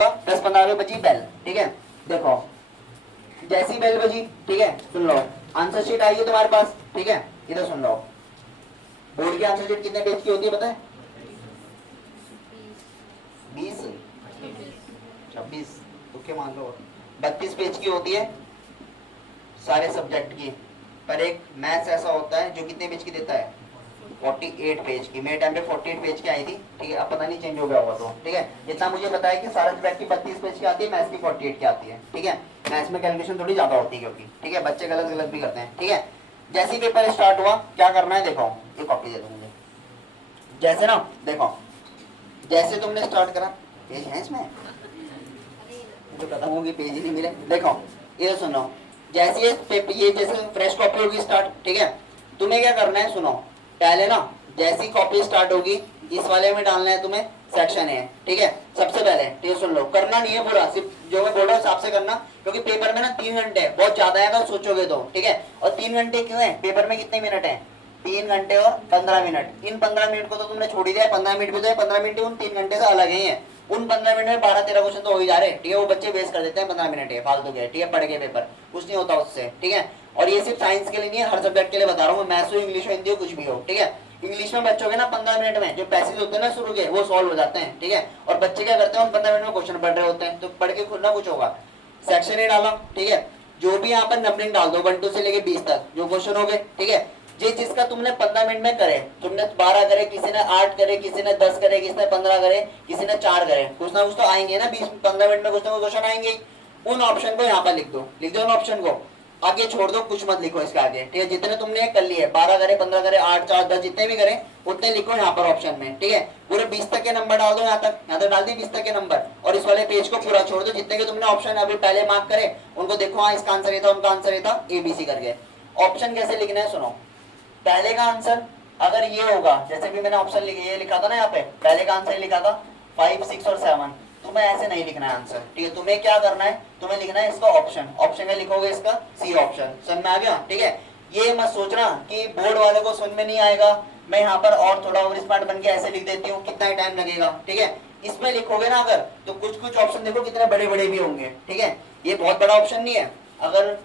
10-15 बजी बेल, ठीक है। देखो जैसी बेल बजी, ठीक है, सुन लो, आंसर शीट आई है तुम्हारे पास, ठीक है। इधर सुन लो, बोर्ड की आंसर शीट कितने पेज की होती है पता है? 20, 26, तो क्या मान लो 32 पेज की होती है सारे सब्जेक्ट की। पर एक मैथ्स ऐसा होता है जो कितने पेज की देता है? 48 पेज की। मेरे टाइम पे 48 पेज की आई थी, ठीक है। अब पता नहीं चेंज हो गया होगा तो, ठीक है। इतना मुझे पता है कि सारा सब्जेक्ट की 32 पेज की आती है, मैथ्स की 48 की आती है, ठीक है। मैथ्स में कैलकुलेशन थोड़ी ज्यादा होती है क्योंकि, ठीक है, बच्चे गलत गलत भी करते हैं, ठीक है। जैसे ही पेपर स्टार्ट हुआ क्या करना है, देखो ये कॉपी दे दो मुझे। जैसे ना देखो, जैसे तुमने स्टार्ट करा, पेज है इसमें जो खत्म होगी, पेज ही नहीं मिले। देखो ये सुनो, जैसे ये जैसे फ्रेश कॉपी होगी स्टार्ट, ठीक है। तुम्हें क्या करना है, सुनो पहले ना, जैसी कॉपी स्टार्ट होगी इस वाले में डालना है तुम्हें सेक्शन है, ठीक है। सबसे पहले ठीक है, सुन लो, करना नहीं है पूरा, सिर्फ जो मैं बोल रहा हूँ हिसाब से करना, क्योंकि पेपर में ना 3 घंटे बहुत ज्यादा है अगर सोचोगे तो, ठीक है। और 3 घंटे क्यों है, पेपर में कितने मिनट है? 3 घंटे और 15 मिनट। इन 15 मिनट को तो तुमने छोड़ ही दिया, 15 मिनट भी तो है, 15 मिनट उन 3 घंटे से अलग ही है। उन 15 मिनट में 12-13 क्वेश्चन तो हो ही जा रहे, ठीक है। वो बच्चे वेस्ट कर देते हैं 15 मिनट है फालतू के, ठीक है, पढ़ के पेपर कुछ नहीं होता उससे, ठीक है। और ये सिर्फ साइंस के लिए नहीं है, हर सब्जेक्ट के लिए बता रहा हूँ, मैथ्स हो, इंग्लिश हो, हिंदी हो, कुछ भी हो, ठीक है। इंग्लिश में बच्चों के ना 15 मिनट में जो पैसेज होते हैं ना शुरू के, वो सॉल्व हो जाते हैं, ठीक है। और बच्चे क्या करते हैं, उन 15 मिनट में क्वेश्चन पढ़ रहे होते हैं, तो पढ़ के खुद ना कुछ होगा। सेक्शन ए डाला, ठीक है। जो भी यहाँ पर नंबरिंग डाल दो 1 2 से लेके 20 तक जो क्वेश्चन हो गए, ठीक है। जिस जिसका तुमने 15 मिनट में करे, तुमने 12 करे, किसी ने 8 करे, किसी ने 10 करे, किसी ने 15 करे, किसी ने 4 करे, कुछ ना कुछ तो आएंगे ना 20-15 मिनट में, कुछ ना कुछ क्वेश्चन आएंगे। उन ऑप्शन को यहाँ पर लिख दो उन ऑप्शन को, आगे छोड़ दो, कुछ मत लिखो इसके आगे, ठीक है। जितने तुमने कर लिए, 12 करे, 15 करे, 8, 4, 10 जितने भी करे उतने लिखो यहाँ पर ऑप्शन में, ठीक है। पूरे 20 तक के नंबर डाल दो, यहाँ तक डाल दी 20 तक के नंबर, और इस वाले पेज को पूरा छोड़ दो। जितने के तुमने ऑप्शन अभी पहले मार्क करे उनको देखो, हाँ इसका आंसर ये था, उनका आंसर ये था, ABC करके। ऑप्शन कैसे लिखना है, सुनो। पहले का आंसर अगर ये होगा, जैसे भी मैंने ऑप्शन ये लिखा था ना, यहाँ पे पहले का आंसर लिखा था 5, 6 और 7, तुम्हें ऐसे नहीं लिखना है आंसर, ठीक है। तुम्हें क्या करना है, तुम्हें लिखना है इसका ऑप्शन में लिखोगे इसका C ऑप्शन। समझ में आ गया, ठीक है। ये मत सोचना कि बोर्ड वाले को समझ में नहीं आएगा, मैं यहाँ पर और थोड़ा और स्मार्ट बन के ऐसे लिख देती हूँ, कितना टाइम लगेगा, ठीक है। इसमें लिखोगे ना अगर, तो कुछ कुछ ऑप्शन देखो कितने बड़े बड़े भी होंगे, ठीक है। ये बहुत बड़ा ऑप्शन नहीं है, अगर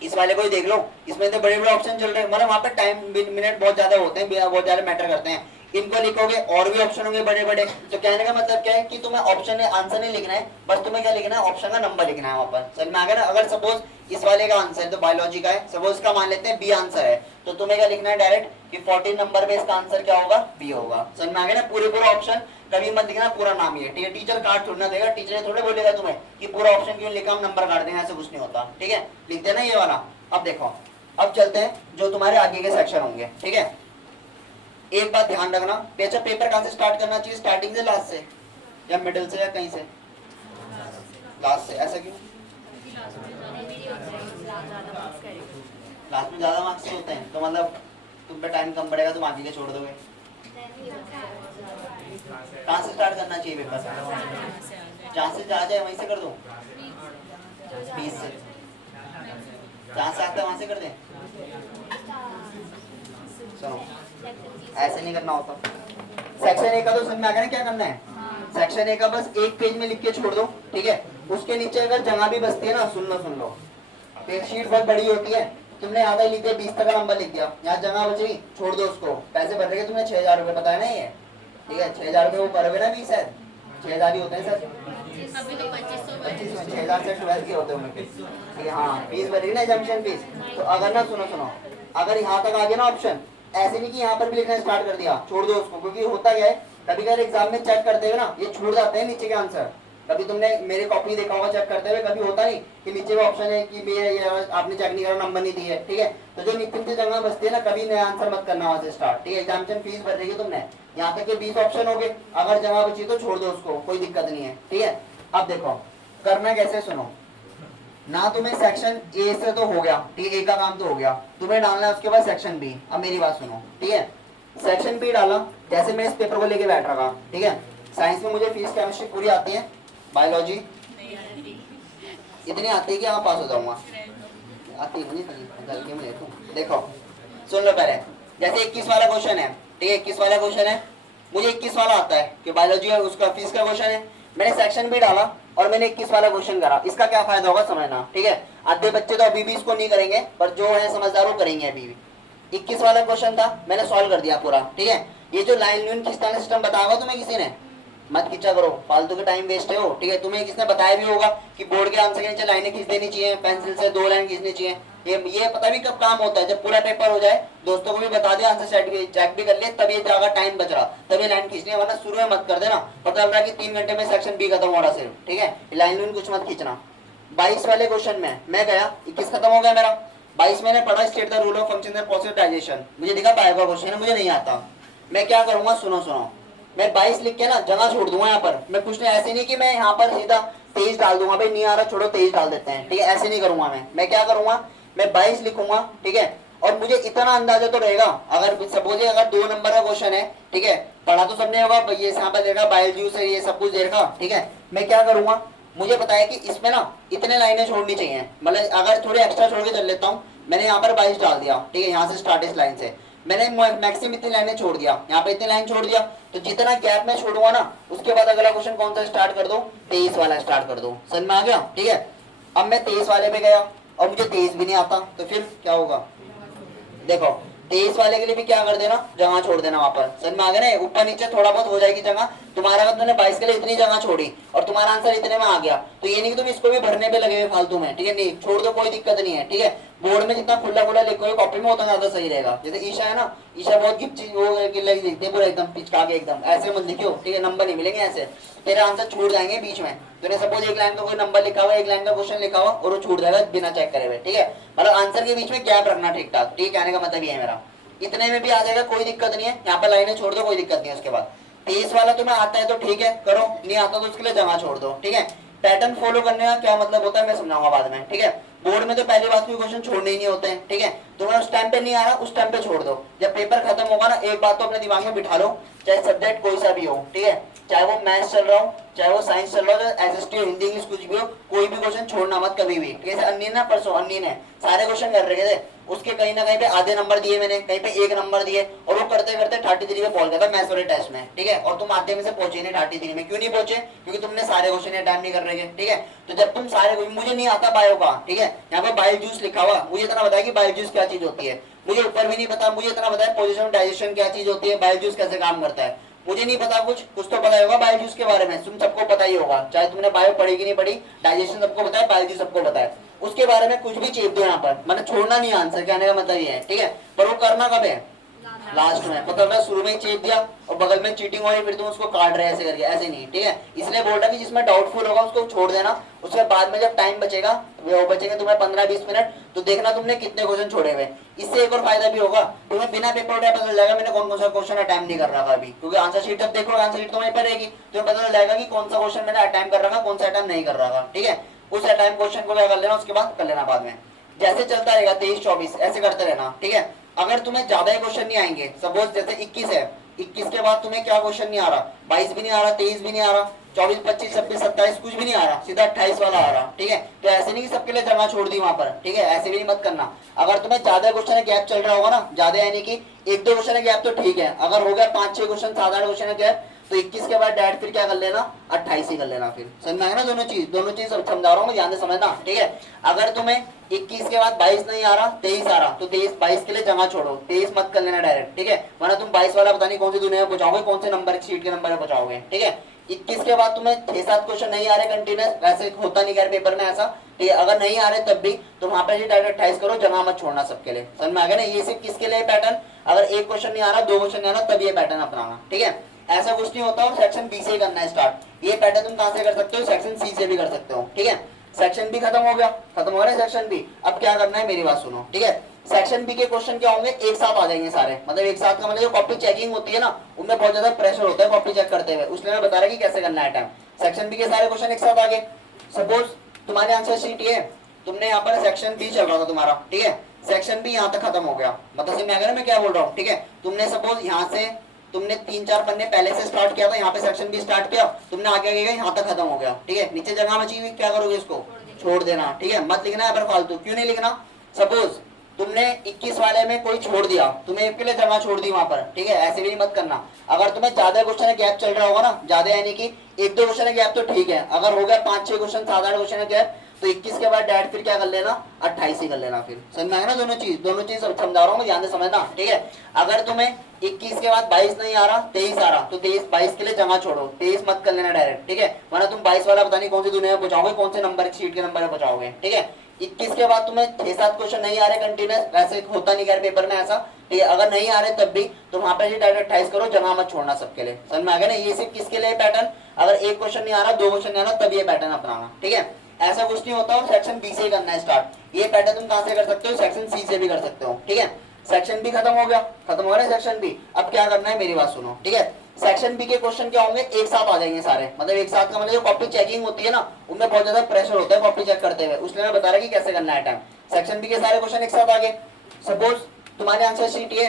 इस वाले को ही देख लो, इसमें तो बड़े बड़े ऑप्शन चल रहे हैं, मतलब वहाँ पे टाइम मिनट बहुत ज्यादा होते हैं, बहुत ज्यादा मैटर करते हैं। इनको लिखोगे और भी ऑप्शन होंगे बड़े बड़े, तो कहने का मतलब क्या है कि तुम्हें ऑप्शन आंसर नहीं लिखना है, बस तुम्हें क्या लिखना है, ऑप्शन का नंबर लिखना है वहाँ पर। समझ में आ गया ना। अगर सपोज इस वाले का आंसर है तो बायोलॉजी का है, सपोज इसका मान लेते हैं B आंसर है, तो तुम्हें क्या लिखना है डायरेक्ट कि 14 नंबर पे इसका आंसर क्या होगा, B होगा। समझ में आ गया ना। पूरे ऑप्शन कभी मत लिखना पूरा नाम ही है, ठीक है। टीचर कार्ड छोड़ना देगा, टीचर थोड़े बोलेगा तुम्हें कि पूरा ऑप्शन क्यों लिखा, हम नंबर काट देंगे, ऐसे कुछ नहीं होता, ठीक है। लिख देना ये वाला। अब देखो, अब चलते हैं जो तुम्हारे आगे के सेक्शन होंगे, ठीक है। एक बात ध्यान रखना, पेपर कहां से स्टार्ट करना चाहिए, स्टार्टिंग से लास्ट से या मिडिल से या कहीं से? लास्ट से। ऐसा क्यों? लास्ट में ज्यादा मार्क्स होते हैं, तो मतलब तुम पे टाइम कम पड़ेगा, तुम आगे के छोड़ दोगे। कहां से स्टार्ट करना चाहिए पेपर? जहां से आ जाए वहीं से कर दो, 20 से। जहां से आता है वहां से कर दें। सुनो, ऐसे नहीं करना होता। सेक्शन ए का तो समझ में आ गया ना क्या करना है। सेक्शन ए का बस एक पेज में लिख के छोड़ दो, ठीक है। उसके नीचे अगर जगह भी बचती है ना, सुन लो, पेज शीट बहुत बड़ी होती है, तुमने आधा लिख दिया, 20 तक का नंबर लिख दिया, यहाँ जगह बची, छोड़ दो उसको। पैसे भर रहे तुमने 6,000 रुपए, पता है ना ये, ठीक है। 6,000 रुपए वो भर ना 20 है, 6,000 ही होते हैं सर, 25 में 6,000 से 12 के होते हैं, ठीक है। हाँ, फीस भरी ना, एग्जामिनेशन फीस। तो अगर ना सुनो, अगर यहाँ तक आ गया ना ऑप्शन, ऐसे नहीं कि यहाँ पर भी लिखना स्टार्ट कर दिया, छोड़ दो उसको। क्योंकि होता क्या है, कभी कभी एग्जाम में चेक करते हुए ना ये छूट जाते हैं नीचे के आंसर। कभी तुमने मेरी कॉपी देखा होगा चेक करते हुए, कभी होता नहीं कि नीचे का ऑप्शन है कि आपने चेक नहीं करा, नंबर नहीं दिए, ठीक है। तो जो नीचे जगह बचती है ना, कभी नया आंसर मत करना वहां से स्टार्ट, ठीक है। एग्जामिनेशन फीस भर रही है तुमने, यहाँ तक के 20 ऑप्शन हो गए, अगर जगह बची तो छोड़ दो उसको, कोई दिक्कत नहीं है, ठीक है। अब देखो करना कैसे, सुनो ना। तुम्हें सेक्शन ए से तो हो गया, ठीक है, ए का काम तो हो गया, तुम्हें डालना है उसके बाद सेक्शन बी। अब मेरी बात सुनो, ठीक है। सेक्शन बी डाला, जैसे मैं इस पेपर को लेके बैठ रहा, ठीक है। साइंस में मुझे फिजिक्स केमिस्ट्री पूरी आती है, बायोलॉजी इतनी आती है कि यहाँ पास हो जाऊंगा, आती है हल्के में देखो। देखो सुन लो पहले, जैसे 21 वाला क्वेश्चन है, ठीक है। 21 वाला क्वेश्चन है, मुझे 21 वाला आता है कि बायोलॉजी है, उसका फिजिक्स का क्वेश्चन है, मैंने सेक्शन भी डाला और मैंने 21 वाला क्वेश्चन करा, इसका क्या फायदा होगा समझना, ठीक है। आधे बच्चे तो अभी भी इसको नहीं करेंगे, पर जो है समझदार वो करेंगे अभी भी। 21 वाला क्वेश्चन था, मैंने सॉल्व कर दिया पूरा, ठीक है। ये जो लाइन लून खींचने का सिस्टम बताया तुम्हें किसी ने, मत खींचा करो, फालतू के टाइम वेस्ट है हो, ठीक है। तुम्हें किसने बताया भी होगा कि बोर्ड के आंसर के नीचे लाइनें खींच देनी चाहिए, पेंसिल से 2 लाइन खींचनी चाहिए। ये पता भी कब काम होता है, जब पूरा पेपर हो जाए, दोस्तों को भी बता दे, आंसर चेक भी कर ले, तब ये ज्यादा टाइम बच रहा, तब ये लाइन खींचनी है, वरना शुरू में मत कर देना, पता लग रहा है कि 3 घंटे में सेक्शन बी खत्म हो रहा सिर्फ, ठीक है। लाइन लून कुछ मत खींचना। 22 वाले क्वेश्चन में मैं गया, 21 खत्म हो गया मेरा। 22 मैंने पढ़ा, state the rule of function process digestion, मुझे दिखा पाएगा क्वेश्चन है, मुझे नहीं आता। मैं क्या करूंगा, सुनो सुनो, मैं 22 लिख के ना जगह छोड़ दूंगा यहाँ पर। मैं कुछ नहीं, ऐसे नहीं कि मैं यहाँ पर सीधा 23 डाल दूंगा, भाई नहीं आ रहा छोड़ो 23 डाल देते हैं, ठीक है, ऐसे नहीं करूंगा मैं क्या करूंगा, मैं 22 लिखूंगा, ठीक है। और मुझे इतना अंदाजा तो रहेगा, अगर सपोज अगर 2 नंबर का क्वेश्चन है, ठीक है, पढ़ा तो सबने होगा, ये यहाँ पर देगा बायोलॉजी से ये सब कुछ देगा, ठीक है। मैं क्या करूंगा, मुझे पता है कि इसमें ना इतने लाइनें छोड़नी चाहिए, मतलब अगर थोड़े एक्स्ट्रा छोड़ के चल लेता हूँ। मैंने यहाँ पर 22 डाल दिया, ठीक है, यहाँ से स्टार्ट इस लाइन से मैंने मैक्सिमम इतनी लाइनें छोड़ दिया, यहाँ पे इतनी लाइन छोड़ दिया, तो जितना गैप में छोड़ूंगा ना, उसके बाद अगला क्वेश्चन कौन सा स्टार्ट कर दो, 23 वाला स्टार्ट कर दो। समझ में आ गया, ठीक है। अब मैं 23 वाले पे गया और मुझे 23 भी नहीं आता, तो फिर क्या होगा, देखो 23 वाले के लिए भी क्या कर देना, जगह छोड़ देना वहां पर। समझ में आ गया ना, ऊपर नीचे थोड़ा बहुत हो जाएगी जगह। तुम्हारा अगर तुमने 22 के लिए इतनी जगह छोड़ी और तुम्हारा आंसर इतने में आ गया, तो ये नहीं कि तुम इसको भी भरने पे लगे हुए फालतू में, ठीक है, नहीं छोड़ दो, कोई दिक्कत नहीं है, ठीक है। बोर्ड में जितना खुला खुला लिखोगे कॉपी में उतना ज्यादा सही रहेगा। जैसे ईशा है ना, ईशा बहुत लिखते हैं पूरा एकदम पिचका के, एकदम ऐसे मत लिखो, ठीक है, नंबर नहीं मिलेंगे ऐसे, तेरे आंसर छूट जाएंगे बीच में। तूने सपोज एक लाइन का कोई नंबर लिखा हुआ, एक लाइन का क्वेश्चन लिखा हुआ और वो छूट जाएगा बिना चेक करे हुए, ठीक है। मतलब आंसर के बीच में गैप रखना ठीक ठाक, ठीक है, कहने का मतलब ये है मेरा। इतने में भी आ जाएगा, कोई दिक्कत नहीं है, यहाँ पर लाइनें छोड़ दो, कोई दिक्कत नहीं है। उसके बाद 23 वाला तुम्हें आता है तो ठीक है करो, नहीं आता तो उसके लिए जगह छोड़ दो, ठीक है। पैटर्न फॉलो करने का क्या मतलब होता है मैं समझाऊंगा बाद में, ठीक है। बोर्ड में तो पहली बात कोई क्वेश्चन छोड़ने ही नहीं होते हैं, ठीक है। तुम्हें उस टाइम पे नहीं आ रहा, उस टाइम पे छोड़ दो। जब पेपर खत्म होगा ना, एक बात तो अपने दिमाग में बिठा लो, चाहे सब्जेक्ट कोई सा भी हो, ठीक है, चाहे वो मैथ्स चल रहा हो, चाहे वो साइंस चल रहा हो, एसएसटी हिंदी इंग्लिश कुछ भी हो, कोई भी क्वेश्चन छोड़ना मत कभी भी, ठीक है। अन्य ना परसों अन्य ने सारे क्वेश्चन कर रहे थे, उसके कहीं ना कहीं पे आधे नंबर दिए मैंने, कहीं पे 1 नंबर दिए, और वो करते करते 33 पे पहुंच गया था मैथ्स वाले टेस्ट में, ठीक है। और तुम आधे में से पहुंचे नहीं 33 में, क्यों नहीं पहुंचे, क्योंकि तुमने सारे क्वेश्चन अटेम्प्ट नहीं कर रहे थे, ठीक है। तो जब तुम सारे, मुझे नहीं आता बायो का, ठीक है, यहाँ पे बायो जूस लिखा हुआ, मुझे इतना बताया कि बायो जूस क्या चीज होती है, मुझे ऊपर भी नहीं पता, मुझे इतना बताया पोजीशन ऑफ डाइजेशन क्या चीज होती है, बायो जूस कैसे काम करता है, मुझे नहीं पता, कुछ तो पता होगा बायो जूस के बारे में, तुम सबको पता ही होगा, चाहे तुमने बायो पढ़ी कि नहीं पढ़ी, डाइजेशन सबको पता है, बायोलॉजी सबको पता है। उसके बारे में कुछ भी चेप दो यहाँ पर, मैंने छोड़ना नहीं आंसर, कहने का मतलब ये है, ठीक है। पर वो करना कब है, लास्ट में, पता लगा शुरू में ही चेप दिया और बगल में चीटिंग हो रही, फिर तुम उसको काट रहे ऐसे करके, ऐसे नहीं, ठीक है। इसलिए बोल रहा कि जिसमें डाउटफुल होगा उसको छोड़ देना, उसके बाद में जब टाइम बचेगा, वो बचेंगे तुम्हें 15-20 मिनट, तो देखना तुमने कितने क्वेश्चन छोड़े हुए। इससे एक और फायदा भी होगा, तुम्हें बिना पेपर उठाए पता चल जाएगा मैंने कौन कौन सा क्वेश्चन अटेम्प्ट नहीं कर रहा था अभी, क्योंकि आंसर शीट जब देखोगे, आंसर शीट तुम्हारे पर रहेगी, तुम्हें पता चल जाएगा कि कौन सा क्वेश्चन मैंने अटेम्प्ट कर रखा था, कौन सा अटेम्प्ट नहीं कर रहा था, ठीक है। उस अटेम्प्ट क्वेश्चन को क्या कर लेना, उसके बाद कर लेना बाद में, जैसे चलता रहेगा 23-24 ऐसे करते रहना, ठीक है। अगर तुम्हें ज्यादा ही क्वेश्चन नहीं आएंगे, सपोज जैसे 21 है, 21 के बाद तुम्हें क्या क्वेश्चन नहीं आ रहा, 22 भी नहीं आ रहा, 23 भी नहीं आ रहा, 24, 25, 26, 27 कुछ भी नहीं आ रहा, सीधा 28 वाला आ रहा, ठीक है। तो ऐसे नहीं कि सबके लिए जगह छोड़ दी वहां पर, ठीक है, ऐसे भी नहीं मत करना। अगर तुम्हें ज्यादा क्वेश्चन गैप चल रहा होगा ना, ज्यादा यानी कि 1-2 क्वेश्चन गैप तो ठीक है, अगर हो गया 5-6 क्वेश्चन 7-8 क्वेश्चन गैप, तो 21 के बाद डायरेक्ट फिर क्या कर लेना, 28 ही कर लेना। फिर समझ में आएगा ना, दोनों चीज समझा रहा हूँ मैं, ध्यान से समझना, ठीक है। अगर तुम्हें 21 के बाद 22 नहीं आ रहा, 23 आ रहा, तो 22 के लिए जगह छोड़ो, 23 मत कर लेना डायरेक्ट, ठीक है, वरना तुम 22 वाला पता नहीं कौन सी दुनिया में पहुंचाओगे, कौन से नंबर शीट के नंबर में पहुंचाओगे, ठीक है। 21 के बाद तुम्हें 6-7 क्वेश्चन नहीं आ रहे कंटिन्यूस, वैसे होता नहीं कर पेपर में ऐसा, ठीक है। अगर नहीं आ रहे तब भी तो वहां पर डायरेक्ट 28 करो, जगह मत छोड़ना सबके लिए। समझ में आ गया ना, ये सिर्फ किसके लिए पैटर्न, अगर एक क्वेश्चन नहीं आ रहा, 2 क्वेश्चन नहीं आ रहा, तब ये पैटर्न अपनाना, ठीक है। ऐसा कुछ नहीं होता, और सेक्शन बी से करना है स्टार्ट। ये पैटर्न तुम कहां से कर सकते हो, सेक्शन सी से भी कर सकते हो, ठीक है। सेक्शन बी खत्म हो गया, खत्म हो रहा है सेक्शन बी। अब क्या करना है, मेरी बात सुनो, ठीक है। सेक्शन बी के क्वेश्चन क्या होंगे, एक साथ आ जाएंगे सारे, मतलब एक साथ का मतलब जो कॉपी चेकिंग होती है ना, उनमें बहुत ज्यादा प्रेशर होता है कॉपी चेक करते हुए, उसलिए मैं बता रहा कि कैसे करना है टाइम। सेक्शन बी के सारे क्वेश्चन एक साथ आ गए। सपोज तुम्हारे आंसर शीट ये, तुमने यहाँ पर सेक्शन बी चल रहा था तुम्हारा, ठीक है, सेक्शन बी यहाँ तक खत्म हो गया, मतलब मैं क्या बोल रहा हूँ, ठीक है। तुमने सपोज यहाँ से तुमने 3-4 पन्ने पहले से स्टार्ट किया था, यहाँ पे सेक्शन बी स्टार्ट किया, तुमने आगे आगे यहाँ तक खत्म हो गया, ठीक है। नीचे जगह बची हुई क्या करोगे, इसको छोड़ देना, ठीक है, मत लिखना है पर फालतू। क्यों नहीं लिखना, सपोज तुमने 21 वाले में कोई छोड़ दिया, तुम्हें इसके लिए जगह छोड़ दी वहां पर, ठीक है, ऐसे भी मत करना। अगर तुम्हें ज्यादा क्वेश्चन गैप चल रहा होगा ना, ज्यादा यानी कि एक दो क्वेश्चन गैप तो ठीक है, अगर हो गया 5-6 क्वेश्चन साधारण क्वेश्चन गैप तो 21 के बाद डायरेक्ट फिर क्या कर लेना 28 ही कर लेना। फिर समझ में आएगा ना दोनों चीज समझा रहा हूँ मैं, ध्यान से समझना, ठीक है। अगर तुम्हें 21 के बाद 22 नहीं आ रहा 23 आ रहा तो 23-22 के लिए जगह छोड़ो, 23 मत कर लेना डायरेक्ट, ठीक है, वरना तुम 22 वाला पता नहीं कौन सी दुनिया में पहुंचाओगे, कौन से नंबर शीट के नंबर में पहुंचाओगे, ठीक है। 21 के बाद तुम्हें 6-7 क्वेश्चन नहीं आ रहे कंटिन्यूस, वैसे होता नहीं कर पेपर में ऐसा, ठीक है। अगर नहीं आ रहे तब भी तो वहां पर डायरेक्ट 28 करो, जगह मत छोड़ना सबके लिए। समझ में आ गया ना, ये सिर्फ किसके लिए पैटर्न, अगर एक क्वेश्चन नहीं आ रहा 2 क्वेश्चन नहीं आ रहा तब ये पैटर्न अपनाना, ठीक है। ऐसा कुछ नहीं होता, और सेक्शन बी से करना है स्टार्ट। ये पैटर्न तुम कहां से कर सकते हो, सेक्शन सी से भी कर सकते हो, ठीक है। सेक्शन बी खत्म हो गया, खत्म हो गया सेक्शन बी। अब क्या करना है मेरी बात सुनो, ठीक है। सेक्शन बी के क्वेश्चन क्या होंगे, एक साथ आ जाएंगे सारे, मतलब एक साथ का मतलब जो कॉपी चेकिंग होती है ना उनमें बहुत ज्यादा प्रेशर होता है कॉपी चेक करते हुए, उसलिए मैं बता रहा कि कैसे करना है टाइम। सेक्शन बी के सारे क्वेश्चन एक साथ आ गए। सपोज तुम्हारे आंसर शीट ये,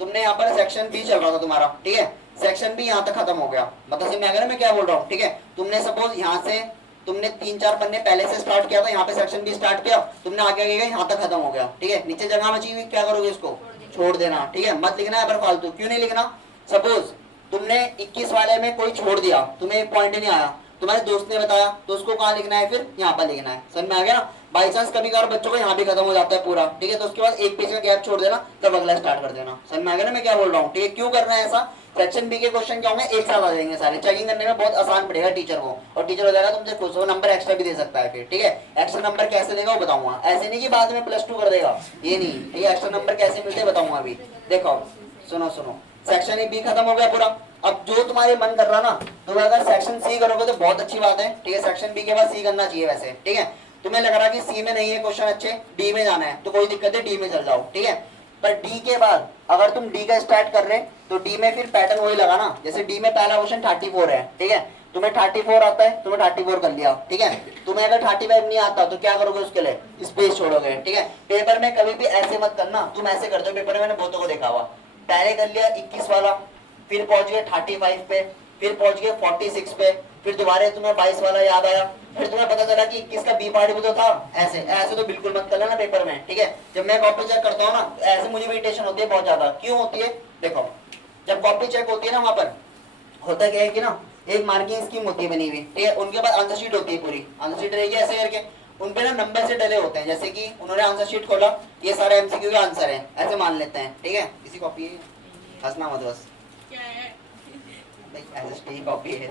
तुमने यहाँ पर सेक्शन बी चल रहा था तुम्हारा, ठीक है, सेक्शन बी यहाँ तक खत्म हो गया, मतलब मैं क्या बोल रहा हूँ, ठीक है। तुमने सपोज यहाँ से तुमने 3-4 पन्ने पहले से स्टार्ट किया था, यहाँ पे सेक्शन बी स्टार्ट किया, तुमने आगे आगे यहाँ तक खत्म हो गया, ठीक है। नीचे जगह बची हुई क्या करोगे, इसको छोड़ देना, ठीक है, मत लिखना है पर फालतू। क्यों नहीं लिखना, सपोज तुमने 21 वाले में कोई छोड़ दिया, तुम्हें पॉइंट नहीं आया, तुम्हारे दोस्त ने बताया, तो उसको कहाँ लिखना है, फिर यहाँ पर लिखना है। समझ में आ गया ना। बाई चांस कभी कभार बच्चों को यहाँ भी खत्म हो जाता है पूरा, ठीक है, तो उसके बाद एक पेज का गैप छोड़ देना, तब अगला स्टार्ट कर देना। समझ में आ गया ना मैं क्या बोल रहा हूँ, ठीक है। क्यों करना है ऐसा, सेक्शन बी के क्वेश्चन क्या होंगे, एक साथ आ जाएंगे सारे, चेकिंग करने में बहुत आसान पड़ेगा टीचर को, और टीचर हो जाएगा तुमसे खुश, वो नंबर एक्स्ट्रा भी दे सकता है फिर, ठीक है। एक्स्ट्रा नंबर कैसे देगा वो बताऊंगा, ऐसे नहीं कि बाद में +2 कर देगा, ये नहीं, ठीक है। एक्स्ट्रा नंबर कैसे मिलते बताऊंगा अभी। देखो सुनो, सेक्शन बी खत्म हो गया पूरा। अब जो तुम्हारे मन कर रहा ना, तुम अगर सेक्शन सी करोगे तो बहुत अच्छी बात है, ठीक है। सेक्शन बी के बाद सी करना चाहिए वैसे, ठीक है। तुम्हें लग रहा कि सी में नहीं है क्वेश्चन अच्छे, डी में जाना है, तो कोई दिक्कत है, डी में चल जाओ, ठीक है। पर डी के बाद अगर तुम डी का स्टार्ट कर रहे तो डी में फिर पैटर्न वही लगा ना, जैसे डी में पहला क्वेश्चन 34 है, ठीक है, तुम्हें 34 आता है, तुम्हें 34 कर लिया, ठीक है। तुम्हें अगर 35 नहीं आता तो क्या करोगे, उसके लिए स्पेस छोड़ोगे, ठीक है। पेपर में कभी भी ऐसे मत करना, तुम ऐसे करते हो पेपर में, मैंने बहुतों को देखा हुआ, पहले कर लिया 21 वाला, फिर पहुंच गए 35 पे, फिर पहुंच गए 46 पे, फिर दोबारा तुम्हें 22 वाला याद आया, फिर तुम्हें पता चला कि 21 का बी पार्ट भी तो था। ऐसे तो बिल्कुल मत कर लेना पेपर में, ठीक है। जब मैं कॉपी चेक करता हूँ ना, ऐसे मुझे इरिटेशन होती है बहुत ज्यादा। क्यों होती है, देखो जब कॉपी चेक होती है ना, वहां पर होता क्या है कि ना एक मार्किंग स्कीम होती है बनी हुई, ठीक है। उनके पास आंसर शीट होती है पूरी, आंसर शीट रहेगी ऐसे करके, उनपे ना नंबर से डले होते हैं, जैसे कि उन्होंने आंसर शीट खोला, ये सारे एमसीक्यू के आंसर है, ऐसे मान लेते हैं, ठीक है। इसी कॉपी है, हंसना मत बस, कॉपी है,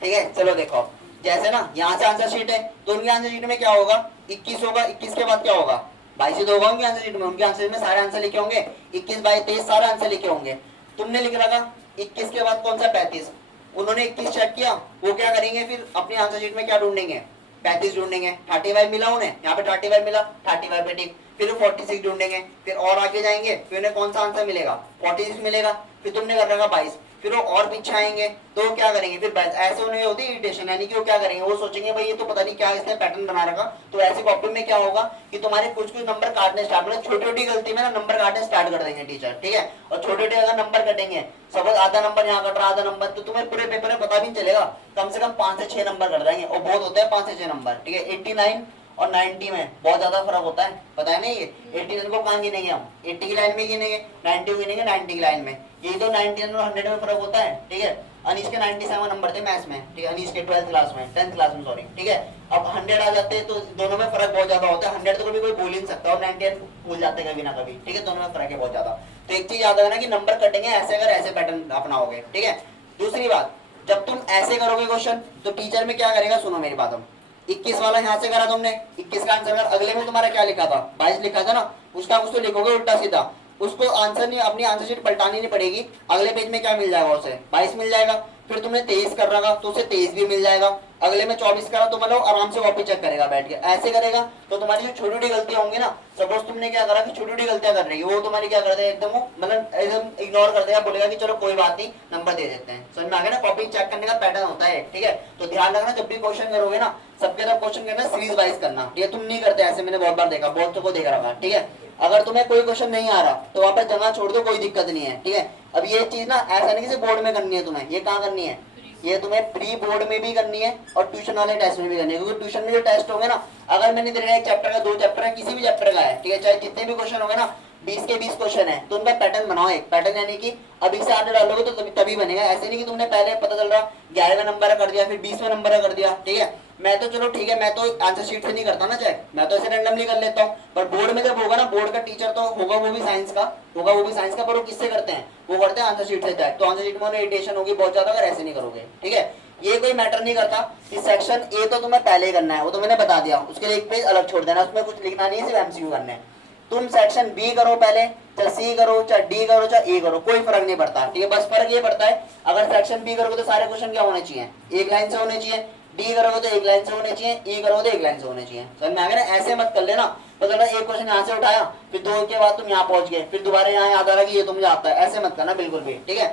ठीक है। चलो देखो, जैसे ना यहाँ से आंसर शीट है, तो उनकी आंसर शीट में क्या होगा, 21 होगा, 21 के बाद क्या होगा, 22 तो होगा उनकी आंसर शीट में, उनके आंसर शीट में सारे आंसर लिखे होंगे, 21, 22, 23 सारे आंसर लिखे होंगे। तुमने लिख रखा 21 के बाद कौन सा 35, उन्होंने 21 चेक किया, वो क्या करेंगे फिर अपनी आंसर शीट में क्या ढूंढेंगे, 35 ढूंढेंगे, 35 मिला उन्हें, यहाँ पे 35 मिला, 35 पे टिक, फिर 46 ढूंढेंगे, फिर और आगे जाएंगे, फिर उन्हें कौन सा आंसर मिलेगा, 46 मिलेगा, फिर तुमने कर रखा 22, फिर वो और पीछे आएंगे तो वो क्या करेंगे, फिर ऐसे उन्हें होती है इरिटेशन, यानी कि वो क्या करेंगे, वो सोचेंगे भाई ये तो पता नहीं क्या इसने पैटर्न बना रखा। तो ऐसी कॉपी में क्या होगा कि तुम्हारे कुछ नंबर काटने स्टार्ट, मतलब छोटी छोटी गलती में ना नंबर काटने स्टार्ट कर देंगे टीचर, ठीक है। और छोटे छोटे अगर नंबर कटेंगे, सपोज आधा नंबर यहाँ कट रहा, आधा नंबर, तो तुम्हें पूरे पेपर में पता भी नहीं चलेगा, कम से कम 5 से 6 नंबर कर देंगे, और बहुत होता है 5 से 6 नंबर, ठीक है। 89 और 90 में बहुत ज्यादा फर्क होता है, पता है नहीं, ये 89 को कहाँ गिनेंगे हम, 80 की लाइन में गिनेंगे, 90 को गिनेंगे 90 की लाइन में, यही तो 99 और 100 में फर्क होता है, ठीक है। अनीश के 97 नंबर थे मैथ्स में, ठीक है, अनीश के 12th क्लास में, 10th क्लास में सॉरी, ठीक है। अब 100 आ जाते हैं तो दोनों में फर्क बहुत ज्यादा होता है, 100 तो कभी कोई भूल ही नहीं सकता, और 99 भूल जाते कभी ना कभी, ठीक है, दोनों में फर्क है बहुत ज्यादा। तो एक चीज याद रखना कि नंबर कटेंगे ऐसे अगर ऐसे पैटर्न अपनाओगे, ठीक है। दूसरी बात, जब तुम ऐसे करोगे क्वेश्चन तो टीचर में क्या करेगा, सुनो मेरी बात, 21 वाला यहाँ से करा तुमने, 21 का आंसर, अगले में तुम्हारा क्या लिखा था, 22 लिखा था ना, उसका कुछ तो लिखोगे उल्टा सीधा, उसको आंसर नहीं, अपनी आंसर शीट पलटानी नहीं पड़ेगी, अगले पेज में क्या मिल जाएगा उसे, 22 मिल जाएगा। फिर तुमने 23 कर रखा तो उसे 23 भी मिल जाएगा, अगले में 24 करा तो मतलब आराम से कॉपी चेक करेगा बैठ के, ऐसे करेगा तो तुम्हारी जो छोटी छोटी गलतियां होंगी ना, सपोज तुमने क्या करा कि छोटी छोटी गलतियां कर रही है, वो तुम्हारी क्या कर देगा एकदम, मतलब एकदम इग्नोर कर देगा, बोलेगा कि चलो कोई बात नहीं नंबर दे देते हैं। समझ में आ गया ना, कॉपी चेक करने का पैटर्न होता है, ठीक है। तो ध्यान रखना जब भी क्वेश्चन करोगे ना, सबके तरफ क्वेश्चन करना सीरीज वाइज करना, ठीक है। तुम नहीं करते ऐसे, मैंने बहुत बार देखा, बहुत को देख रहा, ठीक है। अगर तुम्हें कोई क्वेश्चन नहीं आ रहा तो वहां पर जगह छोड़ दो, कोई दिक्कत नहीं है, ठीक है। अब ये चीज ना ऐसा नहीं कि बोर्ड में करनी है तुम्हें, ये कहाँ करनी है, ये तुम्हें प्री बोर्ड में भी करनी है और ट्यूशन वाले टेस्ट में भी करनी है, क्योंकि ट्यूशन में जो टेस्ट होंगे ना, अगर मैंने देखा एक चैप्टर का 2 चैप्टर है, किसी भी चैप्टर का है, ठीक है, चाहे जितने भी क्वेश्चन होंगे ना, 20 के 20 क्वेश्चन है, तो उनका पैटर्न बनाओ। एक पैटर्न यानी कि अब इसे आगे डालोगे तो तभी बनेगा। ऐसे नहीं कि तुमने पहले पता चल रहा 11वें नंबर का कर दिया, फिर 20वें नंबर का कर दिया। ठीक है, मैं तो चलो ठीक है, मैं तो आंसर शीट से नहीं करता ना चेक, मैं तो ऐसे रैंडमली कर लेता हूँ। पर बोर्ड में जब होगा ना, बोर्ड का टीचर तो होगा, वो भी साइंस का होगा, वो भी साइंस का, पर वो किससे करते हैं, वो करते हैं आंसर शीट से चेक। तो आंसर शीट में उन्हें इरिटेशन होगी बहुत ज्यादा अगर ऐसे नहीं करोगे। ठीक है, ये कोई मैटर नहीं करता कि सेक्शन ए तो तुम्हें पहले ही करना है, वो तो मैंने बता दिया, उसके लिए एक पेज अलग छोड़ देना, उसमें कुछ लिखना नहीं है, सिर्फ एमसीक्यू करने हैं। तुम सेक्शन बी करो पहले, चाहे सी करो, चाहे डी करो, चाहे ए करो, कोई फर्क नहीं पड़ता। ठीक है, बस फर्क ये पड़ता है अगर सेक्शन बी करोगे तो सारे क्वेश्चन क्या होने चाहिए, एक लाइन से होने चाहिए, डी करोगे तो एक लाइन से होने चाहिए, ई करोगे तो एक लाइन से होने चाहिए। समझ में आ गया ना? ऐसे मत कर लेना मतलब एक क्वेश्चन यहाँ से उठाया, फिर 2 के बाद तुम यहाँ पहुंच गए, फिर दोबारा यहाँ याद आ रहा कि ये तो मुझे आता है, ऐसे मत करना बिल्कुल भी। ठीक है,